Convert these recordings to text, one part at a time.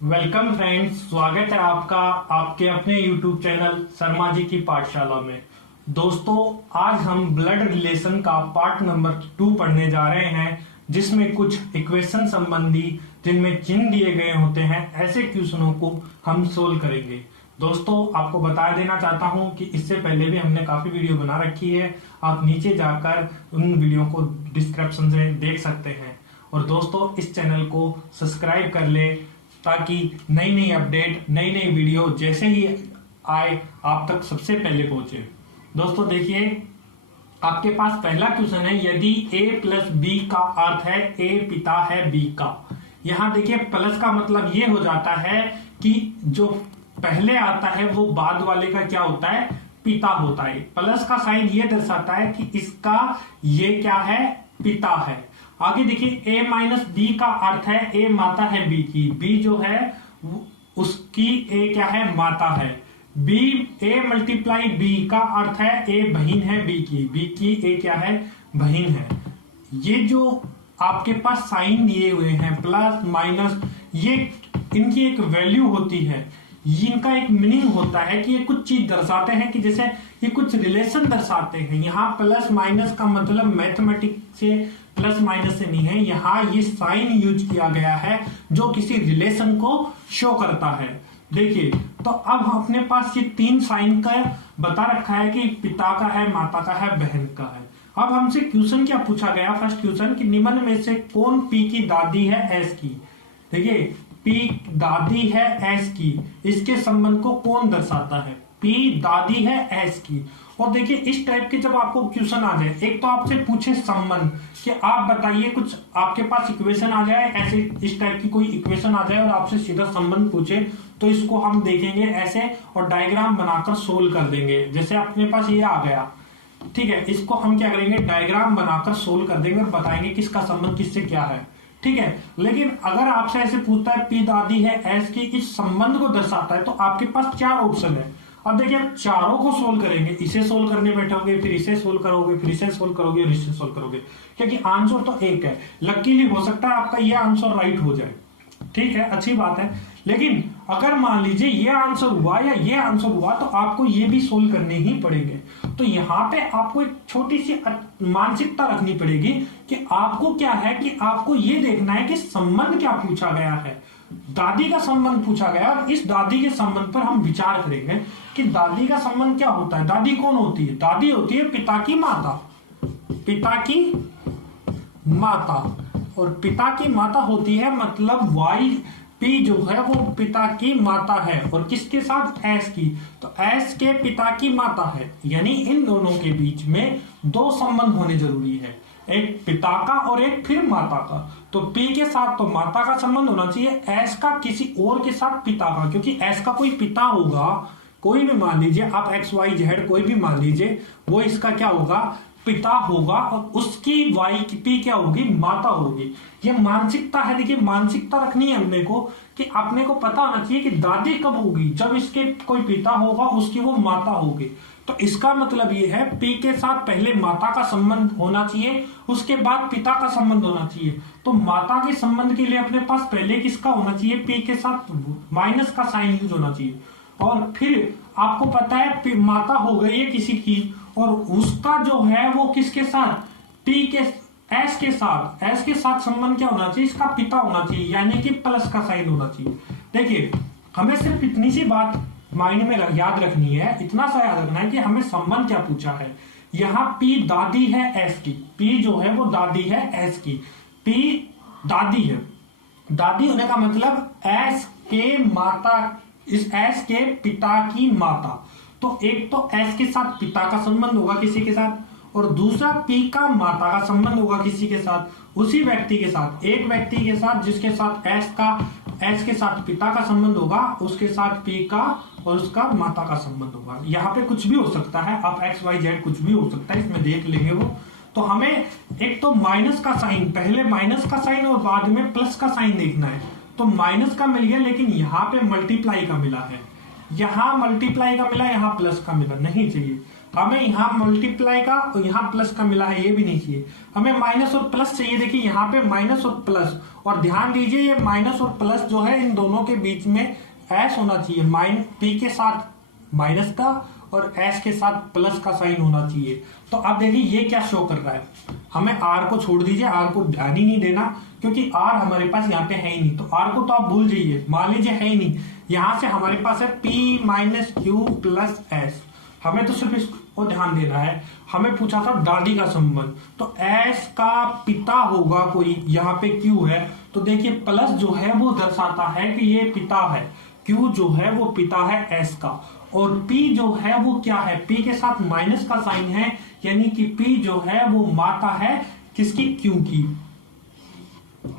Welcome friends, स्वागत है आपका आपके अपने YouTube चैनल शर्मा जी की पाठशाला में। दोस्तों, आज हम ब्लड रिलेशन का पार्ट नंबर 2 पढ़ने जा रहे हैं, जिसमें कुछ इक्वेशन संबंधी जिनमें चिन्ह दिए गए होते हैं ऐसे क्वेश्चनों को हम सोल्व करेंगे। दोस्तों, आपको बता देना चाहता हूं कि इससे पहले भी हमने काफी वीडियो बना रखी है। आप नीचे जाकर उन वीडियो को डिस्क्रिप्शन से देख सकते हैं। और दोस्तों, इस चैनल को सब्सक्राइब कर ले ताकि नई नई अपडेट, नई नई वीडियो जैसे ही आए आप तक सबसे पहले पहुंचे। दोस्तों देखिए, आपके पास पहला क्वेश्चन है, यदि a प्लस बी का अर्थ है a पिता है b का। यहां देखिए, प्लस का मतलब ये हो जाता है कि जो पहले आता है वो बाद वाले का क्या होता है, पिता होता है। प्लस का साइन ये दर्शाता है कि इसका ये क्या है, पिता है। आगे देखिए, a माइनस बी का अर्थ है a माता है b की। b जो है उसकी a क्या है, माता है। b a मल्टीप्लाई b का अर्थ है a बहन है b की a क्या है, बहन है। ये जो आपके पास साइन दिए हुए हैं प्लस माइनस, ये इनकी एक वैल्यू होती है, इनका एक मीनिंग होता है कि ये कुछ चीज दर्शाते हैं, कि जैसे ये कुछ रिलेशन दर्शाते हैं। यहाँ प्लस माइनस का मतलब मैथमेटिक्स से प्लस माइनस से नहीं है, यहाँ ये साइन यूज किया गया है जो किसी रिलेशन को शो करता है। देखिए, तो अब अपने पास ये 3 साइन का बता रखा है कि पिता का है, माता का है, बहन का है। अब हमसे क्वेश्चन क्या पूछा गया, फर्स्ट क्वेश्चन, कि निम्न में से कौन पी की दादी है एस की। देखिए, पी दादी है एस की, इसके संबंध को कौन दर्शाता है, पी दादी है एस की। और देखिए, इस टाइप के जब आपको क्वेश्चन आ जाए, एक तो आपसे पूछे संबंध कि आप बताइए, कुछ आपके पास इक्वेशन आ जाए, ऐसे इस टाइप की कोई इक्वेशन आ जाए और आपसे सीधा संबंध पूछे, तो इसको हम देखेंगे ऐसे और डायग्राम बनाकर सोल्व कर देंगे। जैसे अपने पास ये आ गया, ठीक है, इसको हम क्या करेंगे, डायग्राम बनाकर सोल्व कर देंगे और बताएंगे किसका संबंध किससे क्या है, ठीक है। लेकिन अगर आपसे ऐसे पूछता है पी दादी है एस की, इस संबंध को दर्शाता है, तो आपके पास 4 ऑप्शन है। अब देखिए, आप चारों को सोल्व करेंगे, इसे सोल्व करने बैठोगे, फिर इसे सोल्व करोगे, फिर इसे सोल्व करोगे और इसे सोल्व करोगे, क्योंकि आंसर तो एक है। लकीली हो सकता है आपका ये आंसर राइट हो जाए, ठीक है, अच्छी बात है। लेकिन अगर मान लीजिए ये आंसर हुआ या ये आंसर हुआ, तो आपको ये भी सोल्व करने ही पड़ेंगे। तो यहाँ पे आपको एक छोटी सी मानसिकता रखनी पड़ेगी कि आपको क्या है, कि आपको ये देखना है कि संबंध क्या पूछा गया है। दादी का संबंध पूछा गया और इस दादी के संबंध पर हम विचार करेंगे कि दादी का संबंध क्या होता है। दादी कौन होती है, दादी होती है पिता की माता, पिता की माता। और पिता की माता होती है मतलब वाई, पी जो है वो पिता की माता है, और किसके साथ, एस की। तो एस के पिता की माता है, यानी इन दोनों के बीच में 2 संबंध होने जरूरी है, एक पिता का और एक फिर माता का। तो पी के साथ तो माता का संबंध होना चाहिए, एस का किसी और के साथ पिता का, क्योंकि एस का कोई पिता होगा, कोई भी मान लीजिए आप एक्स वाई जेड कोई भी मान लीजिए, वो इसका क्या होगा, पिता होगा, और उसकी वाई की पी क्या होगी, माता होगी। ये मानसिकता है। देखिए, मानसिकता रखनी है हमने को, कि अपने को पता होना चाहिए कि दादी कब होगी, जब इसके कोई पिता होगा, उसकी वो माता होगी। तो इसका मतलब ये है, पी के साथ पहले माता का संबंध होना चाहिए, उसके बाद पिता का संबंध होना चाहिए। तो माता के संबंध के लिए अपने पास पहले किसका होना चाहिए, पी के साथ माइनस का साइन यूज होना चाहिए। और फिर आपको पता है माता हो गई है किसी की, और उसका जो है वो किसके साथ, पी के एस के साथ, एस के साथ संबंध क्या होना चाहिए, इसका पिता होना चाहिए, यानी कि प्लस का साइन होना चाहिए। देखिए, हमें सिर्फ इतनी सी बात माइंड में याद रखनी है, इतना सा याद रखना है कि हमें संबंध क्या पूछा है। यहाँ पी दादी है एस की, पी जो है वो दादी है एस की, पी दादी है। दादी होने का मतलब एस के माता, इस एस के पिता की माता। तो एक तो एस के साथ पिता का संबंध होगा किसी के साथ, और दूसरा पी का माता का संबंध होगा किसी के साथ, उसी व्यक्ति के साथ, एक व्यक्ति के साथ जिसके साथ एस के साथ पिता का संबंध होगा, उसके साथ पी का और उसका माता का संबंध होगा। यहाँ पे कुछ भी हो सकता है, आप एक्स वाई जेड कुछ भी हो सकता है, इसमें देख लेंगे वो। तो हमें एक तो माइनस का साइन, पहले माइनस का साइन और बाद में प्लस का साइन देखना है। तो माइनस का मिल गया, लेकिन यहाँ पे मल्टीप्लाई का मिला है, यहाँ मल्टीप्लाई का मिला, यहाँ प्लस का मिला, नहीं चाहिए। हमें यहाँ मल्टीप्लाई का और यहाँ प्लस का मिला है, ये भी नहीं चाहिए हमें, माइनस और प्लस चाहिए। देखिए यहाँ पे माइनस और प्लस, और ध्यान दीजिए ये माइनस और प्लस जो है इन दोनों के बीच में एस होना चाहिए, पी के साथ माइनस का और एस के साथ प्लस का साइन होना चाहिए। तो अब देखिए ये क्या शो कर रहा है, हमें आर को छोड़ दीजिए, आर को ध्यान ही नहीं देना क्योंकि आर हमारे पास यहाँ पे है ही नहीं, तो आर को तो आप भूल जाइए, मान लीजिए है ही नहीं। यहां से हमारे पास है P minus Q plus S, हमें तो सिर्फ इसको ध्यान देना है। हमें पूछा था दादी का संबंध, तो एस का पिता होगा कोई, यहाँ पे क्यू है तो देखिए प्लस जो है वो दर्शाता है कि ये पिता है, क्यू जो है वो पिता है एस का, और P जो है वो क्या है, P के साथ माइनस का साइन है, यानी कि P जो है वो माता है किसकी, Q की।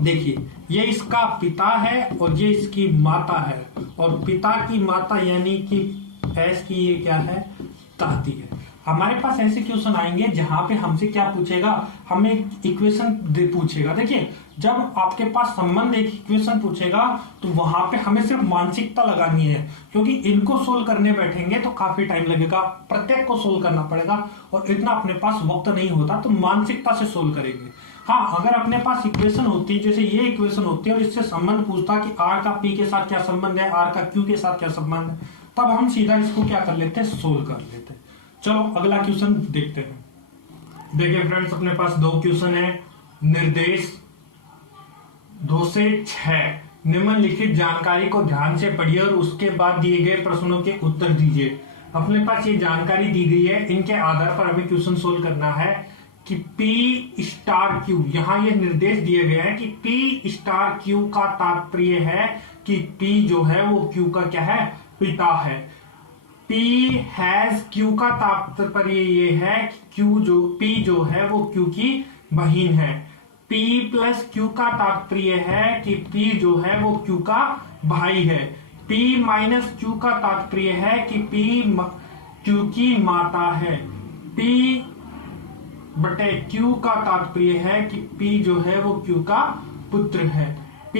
देखिए ये इसका पिता है और ये इसकी माता है, और पिता की माता यानी कि S की ये क्या है, दादी है। हमारे पास ऐसे क्वेश्चन आएंगे जहां पे हमसे क्या पूछेगा, हमें इक्वेशन पूछेगा। देखिए जब आपके पास संबंध एक इक्वेशन पूछेगा तो वहां पे हमें सिर्फ मानसिकता लगानी है, क्योंकि इनको सोल्व करने बैठेंगे तो काफी टाइम लगेगा, प्रत्येक को सोल्व करना पड़ेगा और इतना अपने पास वक्त नहीं होता, तो मानसिकता से सोल्व करेंगे। हाँ, अगर अपने पास इक्वेशन होती, जैसे ये इक्वेशन होती है और इससे संबंध पूछता कि आर का पी के साथ क्या संबंध है, आर का क्यू के साथ क्या संबंध है, तब हम सीधा इसको क्या कर लेते हैं, सोल्व कर लेते हैं। चलो अगला क्वेश्चन देखते हैं। देखिए फ्रेंड्स, अपने पास दो क्वेश्चन है। निर्देश 2 से 6 निम्नलिखित जानकारी को ध्यान से पढ़िए और उसके बाद दिए गए प्रश्नों के उत्तर दीजिए। अपने पास ये जानकारी दी गई है, इनके आधार पर हमें क्वेश्चन सोल्व करना है कि P स्टार Q, यहाँ ये निर्देश दिए गए हैं कि P स्टार Q का तात्पर्य है कि P जो है वो Q का क्या है, पिता है। P हैज Q का तात्पर्य ये है कि P जो है वो Q की बहन है। P प्लस Q का तात्पर्य है कि P जो है वो Q का भाई है। P माइनस Q का तात्पर्य है कि P Q की माता है। P बटे Q का तात्पर्य है कि P जो है वो Q का पुत्र है। P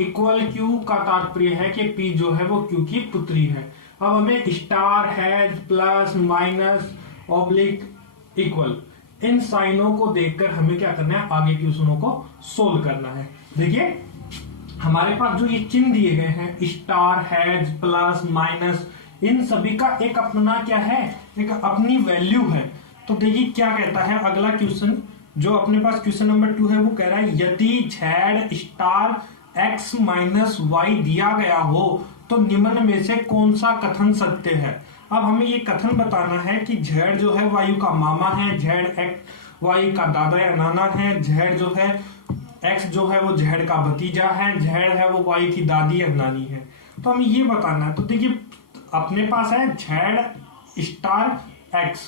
इक्वल Q का तात्पर्य है कि P जो है वो Q की पुत्री है। अब हमें star, hash, plus, minus, oblique, equal, इन साइनों को देखकर हमें क्या करना है, आगे क्वेश्चनों को सोल्व करना है। देखिए हमारे पास जो ये चिन्ह दिए गए हैं, स्टार, हैज, प्लस, माइनस, इन सभी का एक अपना क्या है, एक अपनी वैल्यू है। तो देखिए क्या कहता है अगला क्वेश्चन, जो अपने पास क्वेश्चन नंबर 2 है, वो कह रहा है यदि z star x minus y दिया गया हो तो निम्न में से कौन सा कथन सत्य है। अब हमें ये कथन बताना है कि z जो है वायु का मामा है, z x वाई का दादा या नाना है, z जो है x जो है वो z का भतीजा है, z है वो y की दादी या नानी है। तो हमें ये बताना है। तो देखिए अपने पास है z स्टार x,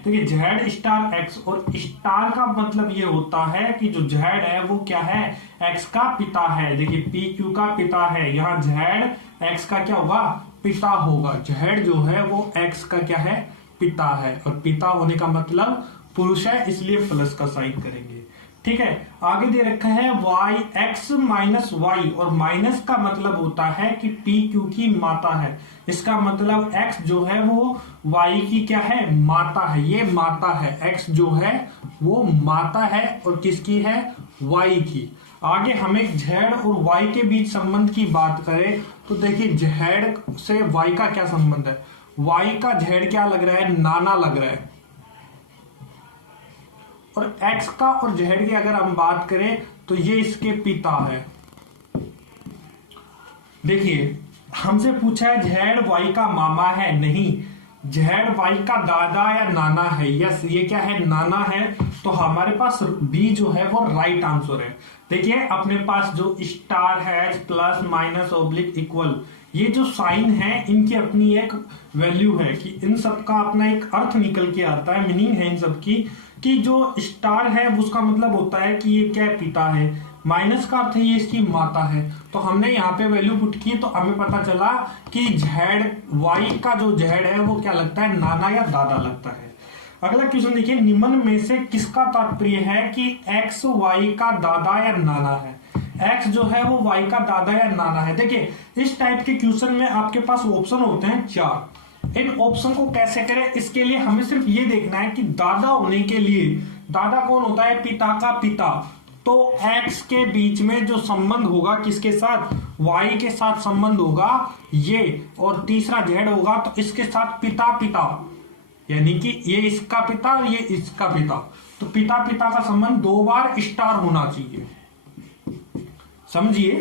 देखिए z स्टार x, और स्टार का मतलब ये होता है कि जो z है वो क्या है, x का पिता है। देखिए p q का पिता है, यहाँ z x का क्या होगा, पिता होगा। z जो है वो x का क्या है, पिता है, और पिता होने का मतलब पुरुष है, इसलिए प्लस का साइन करेंगे। ठीक है, आगे दे रखा है y x माइनस वाई, और माइनस का मतलब होता है कि p q की माता है। इसका मतलब x जो है वो y की क्या है, माता है, ये माता है, x जो है वो माता है, और किसकी है, y की। आगे हमें z और y के बीच संबंध की बात करें तो देखिए z से y का क्या संबंध है, y का z क्या लग रहा है, नाना लग रहा है, और x का और z की अगर हम बात करें तो ये इसके पिता है। देखिए हमसे पूछा है z y का मामा है, नहीं, z y का दादा या नाना है। यस, ये क्या है, नाना है, तो हमारे पास b जो है वो राइट आंसर है। देखिए अपने पास जो star, hash, plus, minus, oblique, equal, ये जो साइन है इनकी अपनी एक वैल्यू है कि इन सब का अपना एक अर्थ निकल के आता है, मीनिंग है इन सब की, कि जो स्टार है उसका मतलब होता है कि ये क्या पिता है, माइनस का अर्थ है ये इसकी माता है। तो हमने यहाँ पे वैल्यू पुट की तो हमें पता चला कि z y का जो z है वो क्या लगता है, नाना या दादा लगता है। अगला क्वेश्चन देखिए, निम्न में से किसका तात्पर्य है कि x y का दादा या नाना है। x जो है वो y का दादा या नाना है। देखिए इस टाइप के क्वेश्चन में आपके पास ऑप्शन होते हैं 4, इन ऑप्शन को कैसे करें, इसके लिए हमें सिर्फ ये देखना है कि दादा होने के लिए, दादा कौन होता है, पिता का पिता, तो x के बीच में जो संबंध होगा किसके साथ, y के साथ संबंध होगा ये, और तीसरा z होगा तो इसके साथ पिता पिता, यानी कि ये इसका पिता और ये इसका पिता, तो पिता पिता का संबंध 2 बार स्टार होना चाहिए। समझिए,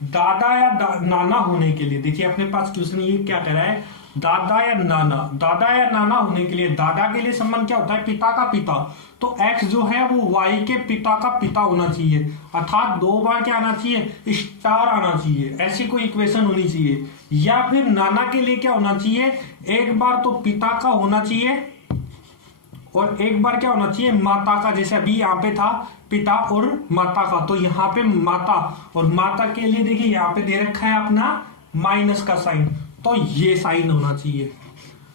दादा या नाना होने के लिए, देखिए अपने पास क्वेश्चन ये क्या कह रहा है, दादा या नाना, दादा या नाना होने के लिए, दादा के लिए संबंध क्या होता है, पिता का पिता, तो x जो है वो y के पिता का पिता होना चाहिए, अर्थात 2 बार क्या आना चाहिए, स्टार आना चाहिए, ऐसी कोई इक्वेशन होनी चाहिए। या फिर नाना के लिए क्या होना चाहिए, एक बार तो पिता का होना चाहिए और एक बार क्या होना चाहिए, माता का, जैसे अभी यहाँ पे था पिता और माता का, तो यहाँ पे माता, और माता के लिए देखिए यहाँ पे दे रखा है अपना माइनस का साइन, तो ये साइन होना चाहिए।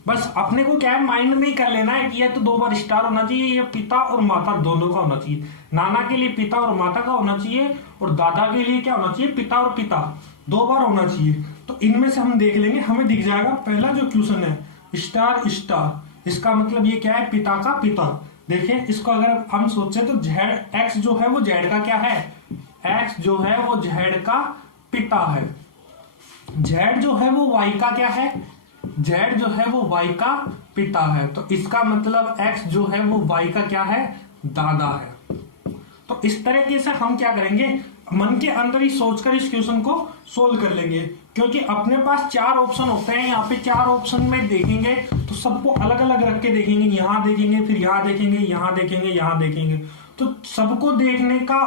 बस अपने को क्या है, माइंड में ही कर लेना है कि ये तो 2 बार स्टार होना चाहिए, ये पिता और माता दोनों का होना चाहिए। नाना के लिए पिता और माता का होना चाहिए, और दादा के लिए क्या होना चाहिए, पिता और पिता 2 बार होना चाहिए। तो इनमें से हम देख लेंगे, हमें दिख जाएगा पहला जो क्वेश्चन है स्टार स्टार, इसका मतलब ये क्या है, पिता का पिता। देखिए इसको अगर हम सोचे तो जेड, एक्स जो है वो जेड का क्या है, एक्स जो है वो जेड का पिता है, जेड जो है वो वाई का क्या है, जेड जो है वो वाई का पिता है, तो इसका मतलब एक्स जो है वो वाई का क्या है, दादा है। तो इस तरीके से हम क्या करेंगे, मन के अंदर ही सोचकर इस क्वेश्चन को सोल्व कर लेंगे, क्योंकि अपने पास 4 ऑप्शन होते हैं, यहाँ पे 4 ऑप्शन में देखेंगे तो सबको अलग अलग रख के देखेंगे, यहाँ देखेंगे, फिर यहाँ देखेंगे, यहाँ देखेंगे, यहाँ देखेंगे, तो सबको देखने का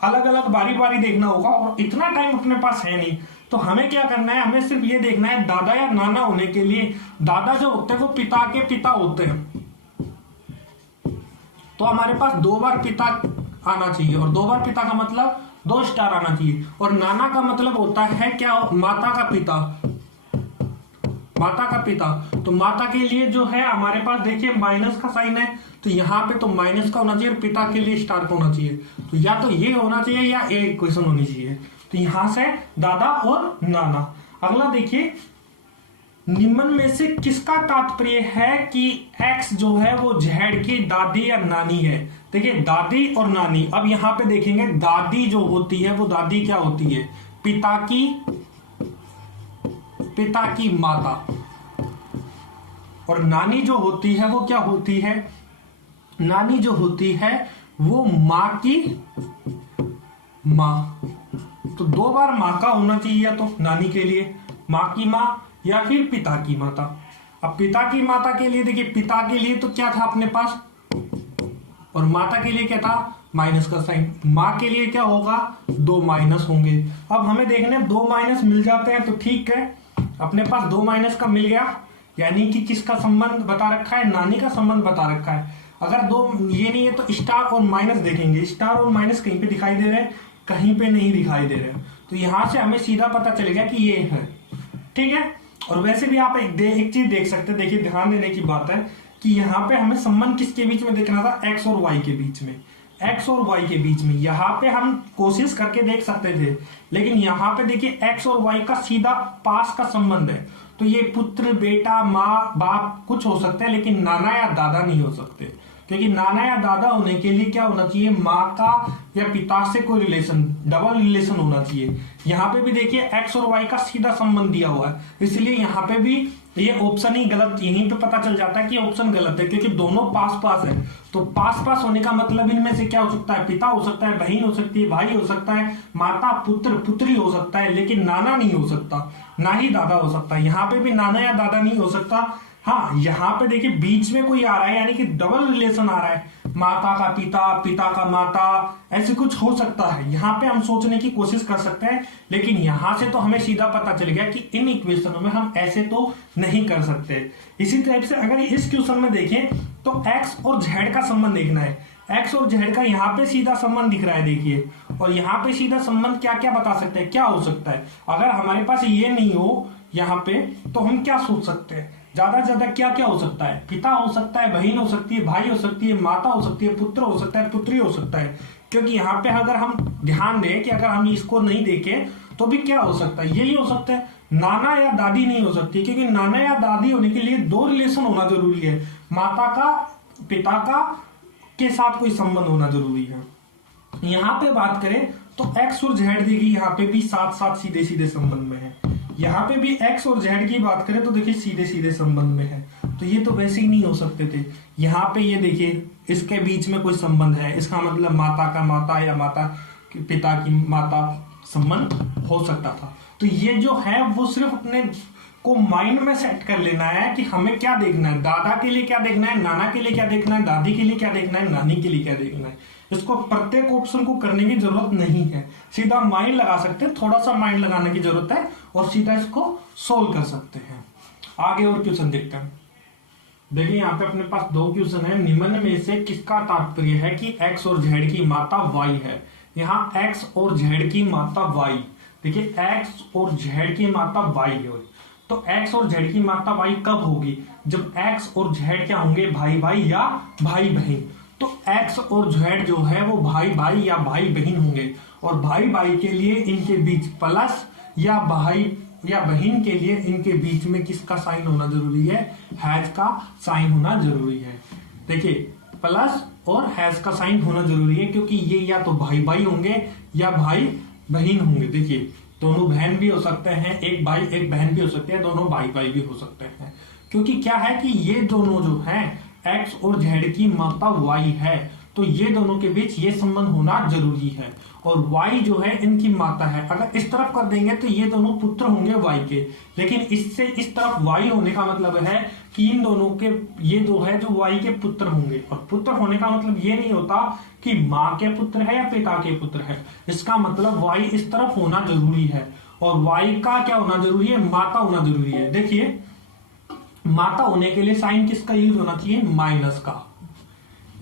अलग अलग बारी बारी देखना होगा, और इतना टाइम अपने पास है नहीं। तो हमें क्या करना है, हमें सिर्फ ये देखना है, दादा या नाना होने के लिए दादा जो होते हैं वो पिता के पिता होते हैं, तो हमारे पास 2 बार पिता आना चाहिए, और 2 बार पिता का मतलब 2 स्टार आना चाहिए। और नाना का मतलब होता है क्या, माता का पिता, माता का पिता, तो माता के लिए जो है हमारे पास देखिए माइनस का साइन है, तो यहाँ पे तो माइनस का होना चाहिए, और पिता के लिए स्टार का होना चाहिए, तो या तो ये होना चाहिए या ये इक्वेशन होनी चाहिए। तो यहां से दादा और नाना। अगला देखिए, निम्न में से किसका तात्पर्य है कि x जो है वो z की दादी या नानी है। देखिए दादी और नानी, अब यहां पे देखेंगे दादी जो होती है वो दादी क्या होती है, पिता की माता, और नानी जो होती है वो क्या होती है, नानी जो होती है वो माँ की माँ, तो 2 बार माँ का होना चाहिए, या तो नानी के लिए माँ की माँ या फिर पिता की माता। अब पिता की माता के लिए देखिए, पिता के लिए तो क्या था अपने पास, और माता के लिए क्या था, माइनस का साइन, माँ के लिए क्या होगा, 2 माइनस होंगे। अब हमें देखने 2 माइनस मिल जाते हैं तो ठीक है, अपने पास 2 माइनस का मिल गया, यानी कि किसका संबंध बता रखा है, नानी का संबंध बता रखा है। अगर 2 ये नहीं है तो स्टार और माइनस देखेंगे, स्टार और माइनस कहीं पे दिखाई दे रहे हैं, कहीं पे नहीं दिखाई दे रहे, तो यहां से हमें सीधा पता चलेगा कि ये है, ठीक है। और वैसे भी आप एक चीज देख सकते हैं, देखिए ध्यान देने की बात है कि यहाँ पे हमें संबंध किसके बीच में देखना था, एक्स और वाई के बीच में, एक्स और वाई के बीच में। यहाँ पे हम कोशिश करके देख सकते थे, लेकिन यहाँ पे देखिए एक्स और वाई का सीधा पास का संबंध है, तो ये पुत्र बेटा माँ बाप कुछ हो सकते हैं, लेकिन नाना या दादा नहीं हो सकते, क्योंकि नाना या दादा होने के लिए क्या होना चाहिए, माँ का या पिता से कोई रिलेशन, डबल रिलेशन होना चाहिए। यहाँ पे भी देखिए एक्स और वाई का सीधा संबंध दिया हुआ है, इसलिए यहाँ पे भी ये ऑप्शन ही गलत, यहीं पे पता चल जाता है कि ऑप्शन गलत है, क्योंकि दोनों पास पास है। तो पास पास होने का मतलब इनमें से क्या हो सकता है, पिता हो सकता है, बहन हो सकती है, भाई हो सकता है, माता पुत्र पुत्री हो सकता है, लेकिन नाना नहीं हो सकता, ना ही दादा हो सकता है। यहाँ पे भी नाना या दादा नहीं हो सकता। हाँ, यहाँ पे देखिए बीच में कोई आ रहा है, यानी कि डबल रिलेशन आ रहा है, माता का पिता, पिता का माता, ऐसे कुछ हो सकता है। यहाँ पे हम सोचने की कोशिश कर सकते हैं, लेकिन यहाँ से तो हमें सीधा पता चल गया कि इन इक्वेशनों में हम ऐसे तो नहीं कर सकते। इसी टाइप से अगर इस क्वेश्चन में देखें तो x और z का संबंध देखना है, x और z का यहाँ पे सीधा संबंध दिख रहा है देखिए, और यहाँ पे सीधा संबंध क्या क्या बता सकते हैं, क्या हो सकता है। अगर हमारे पास ये नहीं हो यहाँ पे, तो हम क्या सोच सकते हैं, ज्यादा से ज्यादा क्या क्या हो सकता है, पिता हो सकता है, बहन हो सकती है, भाई हो सकती है, माता हो सकती है, पुत्र हो सकता है, पुत्री हो सकता है, क्योंकि यहाँ पे अगर हम ध्यान दें कि अगर हम इसको नहीं देखें तो भी क्या हो सकता है, यही हो सकता है, नाना या दादी नहीं हो सकती, क्योंकि नाना या दादी होने के लिए दो रिलेशन होना जरूरी है, माता का पिता का के साथ कोई संबंध होना जरूरी है। यहाँ पे बात करें तो एक्स और जेड देखिए यहाँ पे भी साथ साथ सीधे सीधे संबंध में है, यहाँ पे भी एक्स और जेड की बात करें तो देखिए सीधे सीधे संबंध में है, तो ये तो वैसे ही नहीं हो सकते थे। यहाँ पे ये देखिए इसके बीच में कोई संबंध है, इसका मतलब माता का माता या माता के पिता की माता संबंध हो सकता था। तो ये जो है वो सिर्फ अपने को माइंड में सेट कर लेना है कि हमें क्या देखना है, दादा के लिए क्या देखना है, नाना के लिए क्या देखना है, दादी के लिए क्या देखना है, नानी के लिए क्या देखना है। इसको प्रत्येक ऑप्शन को करने की जरूरत नहीं है, सीधा माइंड लगा सकते हैं, थोड़ा सा माइंड लगाने की जरूरत है और सीधा इसको सोल्व कर सकते हैं। आगे और क्वेश्चन देखते हैं। देखिए यहाँ पे अपने पास दो क्वेश्चन है, निम्न में से किसका तात्पर्य है कि एक्स और जेड की माता वाई है। यहाँ एक्स और जेड की माता वाई, देखिए एक्स और जेड की माता वाई है, तो एक्स और जेड की माता वाई कब होगी, जब एक्स और जेड क्या होंगे, भाई भाई या भाई बहन। तो एक्स और जेड जो है वो भाई भाई या भाई बहन होंगे, और भाई भाई के लिए इनके बीच प्लस या भाई या बहन के लिए इनके बीच में किसका साइन होना जरूरी है, हैज का साइन होना जरूरी है। देखिए प्लस और हैज का साइन होना जरूरी है, क्योंकि ये या तो भाई भाई होंगे या भाई बहन होंगे। देखिए दोनों बहन भी हो सकते हैं, एक भाई एक बहन भी हो सकते हैं, दोनों भाई भाई भी हो सकते हैं, क्योंकि क्या है कि ये दोनों जो है एक्स और जेड की माता वाई है, तो ये दोनों के बीच ये संबंध होना जरूरी है, और वाई जो है इनकी माता है। अगर इस तरफ कर देंगे तो ये दोनों पुत्र होंगे वाई के, लेकिन इससे इस तरफ वाई होने का मतलब है कि इन दोनों के ये दो है जो वाई के पुत्र होंगे, और पुत्र होने का मतलब ये नहीं होता कि माँ के पुत्र है या पिता के पुत्र है, इसका मतलब वाई इस तरफ होना जरूरी है, और वाई का क्या होना जरूरी है, माता होना जरूरी है। देखिए माता होने के लिए साइन किसका यूज होना चाहिए, माइनस का।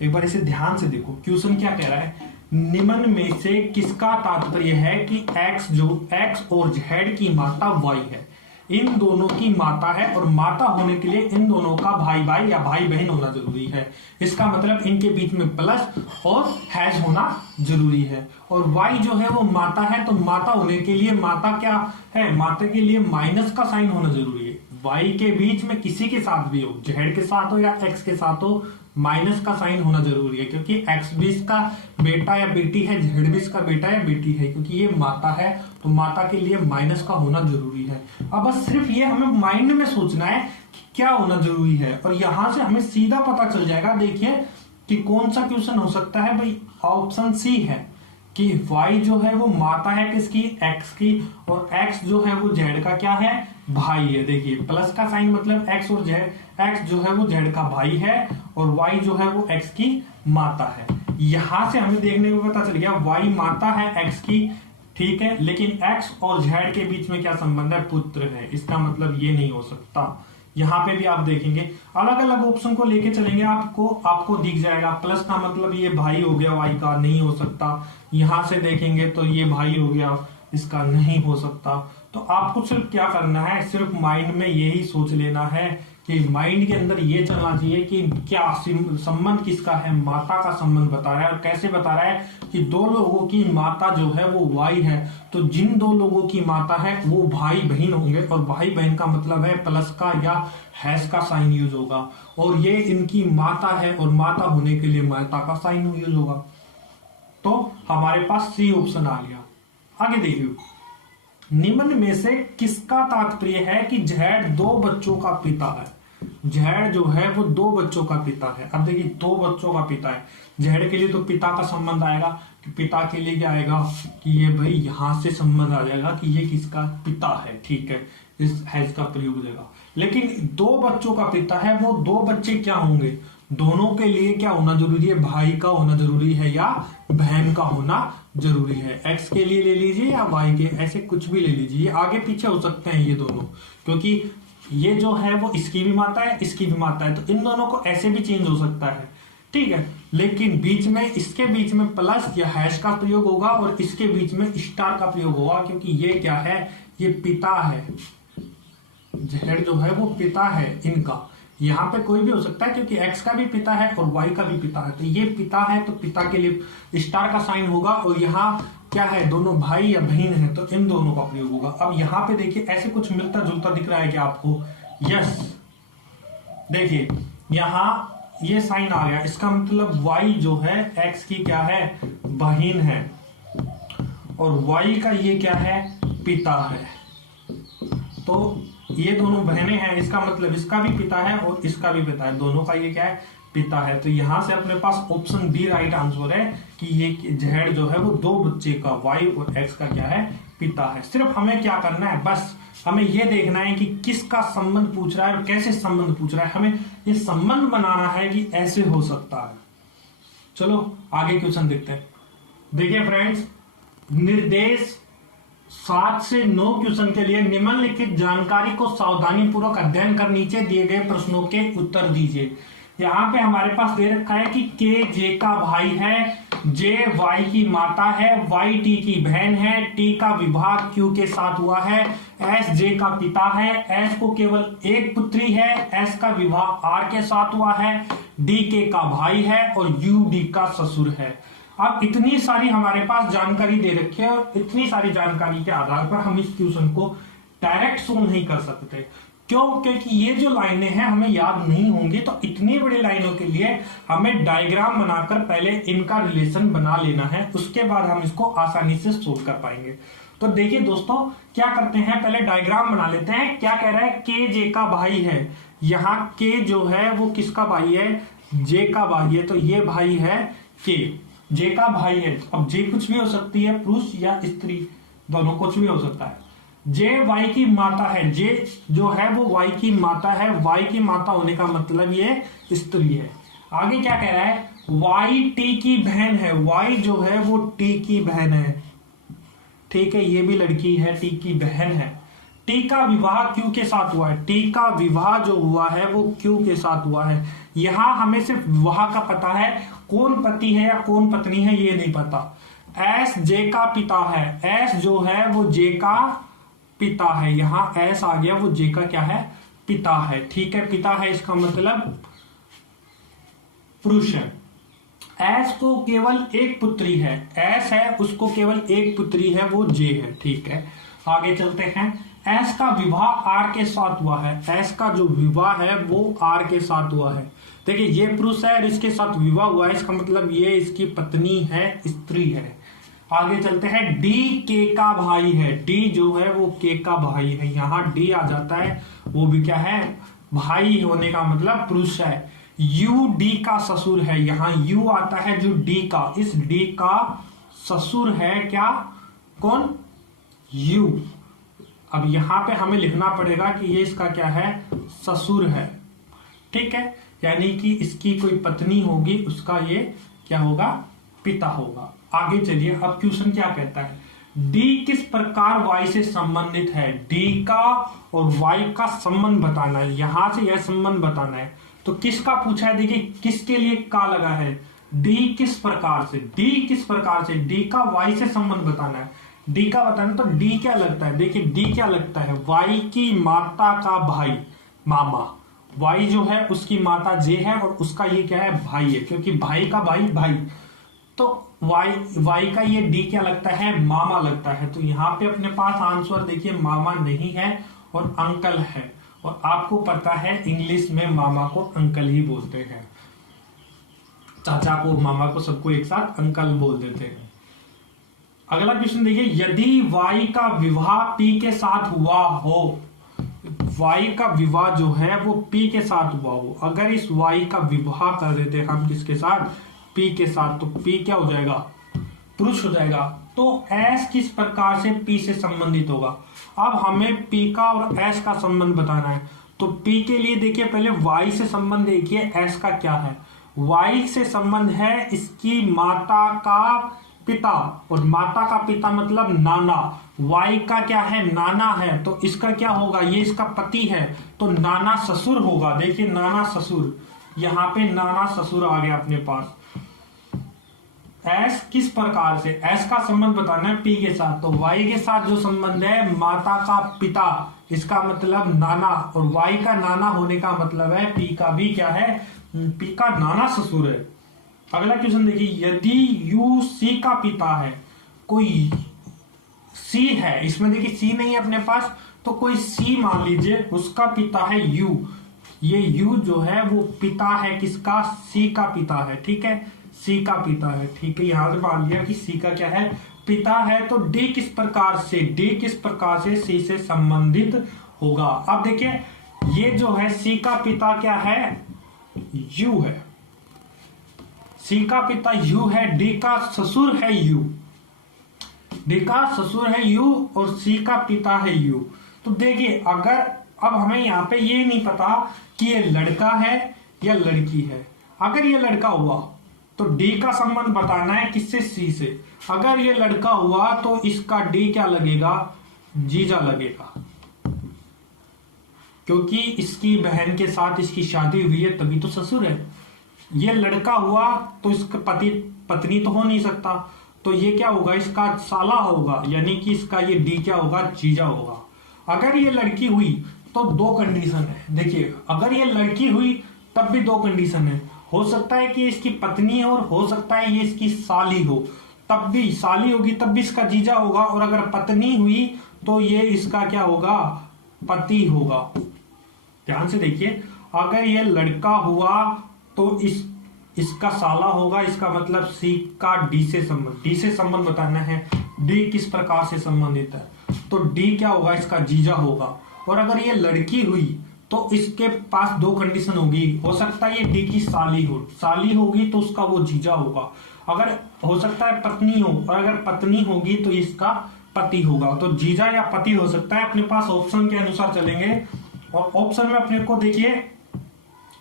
एक बार इसे ध्यान से देखो, क्वेश्चन क्या कह रहा है, निम्न में से किसका तात्पर्य है कि एक्स और जेड की माता वाई है, इन दोनों की माता है, और माता होने के लिए इन दोनों का भाई भाई या भाई बहन होना जरूरी है, इसका मतलब इनके बीच में प्लस और हैज होना जरूरी है। और वाई जो है वो माता है, तो माता होने के लिए माता क्या है, माता के लिए माइनस का साइन होना जरूरी है। वाई के बीच में किसी के साथ भी हो, जेड के साथ हो या एक्स के साथ हो, माइनस का साइन होना जरूरी है, क्योंकि एक्स भी इसका बेटा या बेटी है, जेड भी इसका बेटा या बेटी है, क्योंकि ये माता है तो माता के लिए माइनस का होना जरूरी है। अब बस सिर्फ ये हमें माइंड में सोचना है कि क्या होना जरूरी है, और यहां से हमें सीधा पता चल जाएगा। देखिए कि कौन सा क्वेश्चन हो सकता है भाई, ऑप्शन सी है कि y जो है वो माता है किसकी, x की, और x जो है वो z का क्या है, भाई है। देखिए प्लस का साइन मतलब x और z, x जो है वो z का भाई है और y जो है वो x की माता है। यहां से हमें देखने को पता चल गया y माता है x की, ठीक है, लेकिन x और z के बीच में क्या संबंध है, पुत्र है, इसका मतलब ये नहीं हो सकता। यहाँ पे भी आप देखेंगे अलग अलग ऑप्शन को लेके चलेंगे, आपको दिख जाएगा। प्लस का मतलब ये भाई हो गया, वाई का नहीं हो सकता। यहां से देखेंगे तो ये भाई हो गया, इसका नहीं हो सकता। तो आपको सिर्फ क्या करना है, सिर्फ माइंड में यही सोच लेना है कि माइंड के अंदर ये चलना चाहिए कि क्या संबंध किसका है, माता का संबंध बता रहा है। और कैसे बता रहा है कि दो लोगों की माता जो है वो वाई है, तो जिन दो लोगों की माता है वो भाई बहन होंगे, और भाई बहन का मतलब है प्लस का या हैश का साइन यूज होगा, और ये इनकी माता है और माता होने के लिए माता का साइन यूज होगा। तो हमारे पास सी ऑप्शन आ गया। आगे देखिए, निम्न में से किसका तात्पर्य है कि जेड दो बच्चों का पिता है। जेड जो है वो दो बच्चों का पिता है। अब देखिए दो बच्चों का पिता है, जेड के लिए तो पिता का संबंध आएगा, कि पिता के लिए क्या आएगा कि ये भाई यहां से संबंध आ जाएगा कि ये किसका पिता है, ठीक है, इस हैज का प्रयोग हो जाएगा। लेकिन दो बच्चों का पिता है, वो दो बच्चे क्या होंगे, दोनों के लिए क्या होना जरूरी है, भाई का होना जरूरी है या बहन का होना जरूरी है। एक्स के लिए ले लीजिए या वाई के, ऐसे कुछ भी ले लीजिए, आगे पीछे हो सकते हैं ये दोनों, क्योंकि ये जो है वो इसकी भी माता है, इसकी भी माता है, तो इन दोनों को ऐसे भी चेंज हो सकता है, ठीक है। लेकिन बीच में इसके बीच में प्लस या हैश का प्रयोग होगा और इसके बीच में स्टार का प्रयोग होगा, क्योंकि ये क्या है, ये पिता है, जेड जो है वो पिता है इनका, यहाँ पे कोई भी हो सकता है क्योंकि x का भी पिता है और y का भी पिता है, तो ये पिता है तो पिता के लिए स्टार का साइन होगा। और यहाँ क्या है, दोनों भाई या बहन है तो इन दोनों का प्रयोग होगा। अब यहाँ पे देखिए ऐसे कुछ मिलता जुलता दिख रहा है क्या आपको? यस, देखिए यहाँ ये साइन आ गया, इसका मतलब y जो है x की क्या है, बहन है, और y का ये क्या है, पिता है। तो ये दोनों बहनें हैं, इसका मतलब इसका भी पिता है और इसका भी पिता है, दोनों का ये क्या है, पिता है। तो यहां से अपने पास ऑप्शन बी राइट आंसर है कि ये जेड जो है वो दो बच्चे का y और x का क्या है, पिता है। सिर्फ हमें क्या करना है, बस हमें ये देखना है कि किसका संबंध पूछ रहा है और कैसे संबंध पूछ रहा है। हमें ये संबंध बनाना है कि ऐसे हो सकता है। चलो आगे क्वेश्चन देखते हैं। देखिए फ्रेंड्स, निर्देश 7 से 9 क्वेश्चन के लिए निम्नलिखित जानकारी को सावधानी पूर्वक अध्ययन कर नीचे दिए गए प्रश्नों के उत्तर दीजिए। यहाँ पे हमारे पास दे रखा है कि के जे का भाई है, जे वाई की माता है, वाई टी की बहन है, टी का विवाह क्यू के साथ हुआ है, एस जे का पिता है, एस को केवल एक पुत्री है, एस का विवाह आर के साथ हुआ है, डी के का भाई है और यू डी का ससुर है। अब इतनी सारी हमारे पास जानकारी दे रखी है और इतनी सारी जानकारी के आधार पर हम इस क्वेश्चन को डायरेक्ट सोल्व नहीं कर सकते। क्यों? क्योंकि ये जो लाइनें हैं हमें याद नहीं होंगी, तो इतनी बड़ी लाइनों के लिए हमें डायग्राम बनाकर पहले इनका रिलेशन बना लेना है, उसके बाद हम इसको आसानी से सोल्व कर पाएंगे। तो देखिए दोस्तों, क्या करते हैं, पहले डायग्राम बना लेते हैं। क्या कह रहा है, के जे का भाई है, यहाँ के जो है वो किसका भाई है, जे का भाई है, तो ये भाई है के, जे का भाई है। अब जे कुछ भी हो सकती है, पुरुष या स्त्री, दोनों कुछ भी हो सकता है। जे वाई की माता है, जे जो है वो वाई की माता है, वाई की माता होने का मतलब ये स्त्री है। आगे क्या कह रहा है, वाई टी की बहन है, वाई जो है वो टी की बहन है, ठीक है, ये भी लड़की है, टी की बहन है। टी का विवाह क्यू के साथ हुआ है, टी का विवाह जो हुआ है वो क्यू के साथ हुआ है। यहां हमें सिर्फ विवाह का पता है, कौन पति है या कौन पत्नी है ये नहीं पता। एस जे का पिता है, एस जो है वो जे का पिता है, यहां एस आ गया, वो जे का क्या है, पिता है, ठीक है, पिता है, इसका मतलब पुरुष है। एस को केवल एक पुत्री है, एस है उसको केवल एक पुत्री है, वो जे है, ठीक है। आगे चलते हैं। एस का विवाह आर के साथ हुआ है, एस का जो विवाह है वो आर के साथ हुआ है। देखिए ये पुरुष है और इसके साथ विवाह हुआ है, इसका मतलब ये इसकी पत्नी है, स्त्री है। आगे चलते हैं। डी के का भाई है, डी जो है वो के का भाई है, यहाँ डी आ जाता है, वो भी क्या है, भाई होने का मतलब पुरुष है। यू डी का ससुर है, यहाँ यू आता है जो डी का, इस डी का ससुर है क्या, कौन, यू। अब यहाँ पे हमें लिखना पड़ेगा कि ये इसका क्या है, ससुर है, ठीक है, यानी कि इसकी कोई पत्नी होगी, उसका ये क्या होगा, पिता होगा। आगे चलिए, अब क्वेश्चन क्या कहता है, डी किस प्रकार वाई से संबंधित है, डी का और वाई का संबंध बताना है, यहां से यह संबंध बताना है। तो किसका पूछा है, देखिए किसके लिए का लगा है, डी किस प्रकार से, डी किस प्रकार से, डी का वाई से संबंध बताना है, डी का बताना। तो डी क्या लगता है, देखिए डी क्या लगता है, वाई की माता का भाई, मामा, वाई जो है उसकी माता जे है और उसका ये क्या है, भाई है, क्योंकि भाई का भाई भाई, तो वाई का ये डी क्या लगता है, मामा लगता है। तो यहाँ पे अपने पास आंसर देखिए मामा नहीं है और अंकल है, और आपको पता है इंग्लिश में मामा को अंकल ही बोलते हैं, चाचा को मामा को सबको एक साथ अंकल बोल देते हैं। अगला क्वेश्चन देखिए, यदि वाई का विवाह पी के साथ हुआ हो, वाई का विवाह जो है वो पी के साथ हुआ हो, अगर इस वाई का विवाह कर देते हम किसके साथ, पी के साथ, तो पी क्या हो जाएगा, पुरुष हो जाएगा। तो एस किस प्रकार से पी से संबंधित होगा। अब हमें पी का और एस का संबंध बताना है, तो पी के लिए देखिए पहले वाई से संबंध देखिए, एस का क्या है, वाई से संबंध है इसकी माता का पिता, और माता का पिता मतलब नाना, वाई का क्या है, नाना है, तो इसका क्या होगा, ये इसका पति है, तो नाना ससुर होगा। देखिए नाना ससुर, यहाँ पे नाना ससुर आ गया अपने पास। एस किस प्रकार से, एस का संबंध बताना है पी के साथ, तो वाई के साथ जो संबंध है माता का पिता, इसका मतलब नाना, और वाई का नाना होने का मतलब है पी का भी क्या है, पी का नाना ससुर है। अगला क्वेश्चन देखिए, यदि यू सी का पिता है, कोई सी है, इसमें देखिए सी नहीं है अपने पास, तो कोई सी मान लीजिए, उसका पिता है यू, ये यू जो है वो पिता है किसका, सी का पिता है, ठीक है, सी का पिता है, ठीक है, यहां से मान लिया कि सी का क्या है, पिता है। तो डी किस प्रकार से, डी किस प्रकार से सी से संबंधित होगा। अब देखिए ये जो है सी का पिता क्या है, यू है, सी का पिता यू है, डी का ससुर है यू, डी का ससुर है यू और सी का पिता है यू। तो देखिए अगर अब हमें यहाँ पे ये नहीं पता कि ये लड़का है या लड़की है, अगर ये लड़का हुआ तो डी का संबंध बताना है किससे, सी से, अगर ये लड़का हुआ तो इसका डी क्या लगेगा, जीजा लगेगा, क्योंकि इसकी बहन के साथ इसकी शादी हुई है तभी तो ससुर है। ये लड़का हुआ तो इसका पति पत्नी तो हो नहीं सकता, तो ये क्या होगा, इसका साला होगा, यानी कि इसका ये डी क्या होगा, जीजा होगा। अगर ये लड़की हुई तो दो कंडीशन है, देखिए अगर ये लड़की हुई तब भी दो कंडीशन है, हो सकता है कि इसकी पत्नी हो और हो सकता है ये इसकी साली हो, तब भी साली होगी तब भी इसका जीजा होगा, और अगर पत्नी हुई तो ये इसका क्या होगा, पति होगा। ध्यान से देखिए, अगर ये लड़का हुआ तो इसका साला होगा, इसका मतलब सी का डी से संबंध, डी से संबंध बताना है, डी किस प्रकार से संबंधित है, तो डी क्या होगा, इसका जीजा होगा। और अगर ये लड़की हुई तो इसके पास दो कंडीशन होगी, हो सकता है ये डी की साली हो, साली होगी तो उसका वो जीजा होगा, अगर हो सकता है पत्नी हो, और अगर पत्नी होगी तो इसका पति होगा। तो जीजा या पति हो सकता है, अपने पास ऑप्शन के अनुसार चलेंगे, और ऑप्शन में अपने को देखिए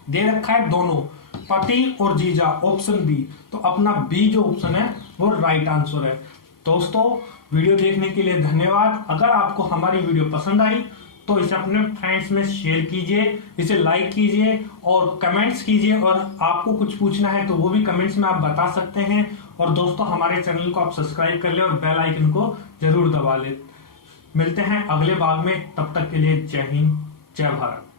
दे रखा है दोनों, पति और जीजा, ऑप्शन बी, तो अपना बी जो ऑप्शन है वो राइट आंसर है। दोस्तों वीडियो देखने के लिए धन्यवाद। अगर आपको हमारी वीडियो पसंद आई तो इसे अपने फ्रेंड्स में शेयर कीजिए, इसे लाइक कीजिए और कमेंट्स कीजिए, और आपको कुछ पूछना है तो वो भी कमेंट्स में आप बता सकते हैं। और दोस्तों हमारे चैनल को आप सब्सक्राइब कर ले और बेल आइकन को जरूर दबा ले। मिलते हैं अगले भाग में, तब तक के लिए जय हिंद, जय भारत।